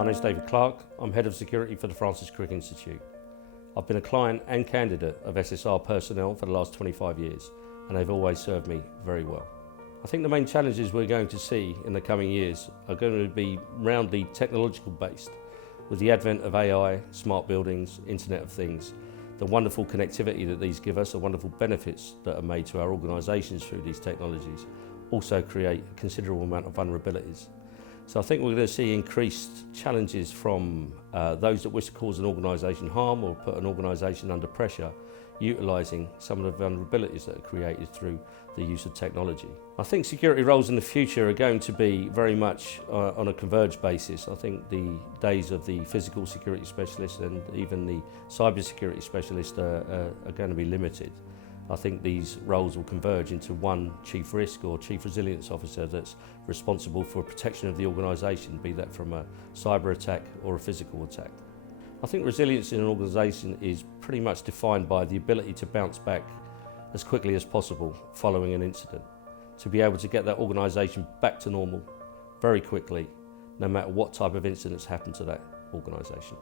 My name is David Clark. I'm Head of Security for the Crick Institute. I've been a client and candidate of SSR Personnel for the last 25 years, and they've always served me very well. I think the main challenges we're going to see in the coming years are going to be roundly technological based, with the advent of AI, smart buildings, Internet of Things, the wonderful connectivity that these give us, the wonderful benefits that are made to our organisations through these technologies, also create a considerable amount of vulnerabilities. So I think we're going to see increased challenges from those that wish to cause an organisation harm or put an organisation under pressure, utilising some of the vulnerabilities that are created through the use of technology. I think security roles in the future are going to be very much on a converged basis. I think the days of the physical security specialist and even the cyber security specialist are going to be limited. I think these roles will converge into one chief risk or chief resilience officer that's responsible for protection of the organisation, be that from a cyber attack or a physical attack. I think resilience in an organisation is pretty much defined by the ability to bounce back as quickly as possible following an incident, to be able to get that organisation back to normal very quickly, no matter what type of incidents happen to that organisation.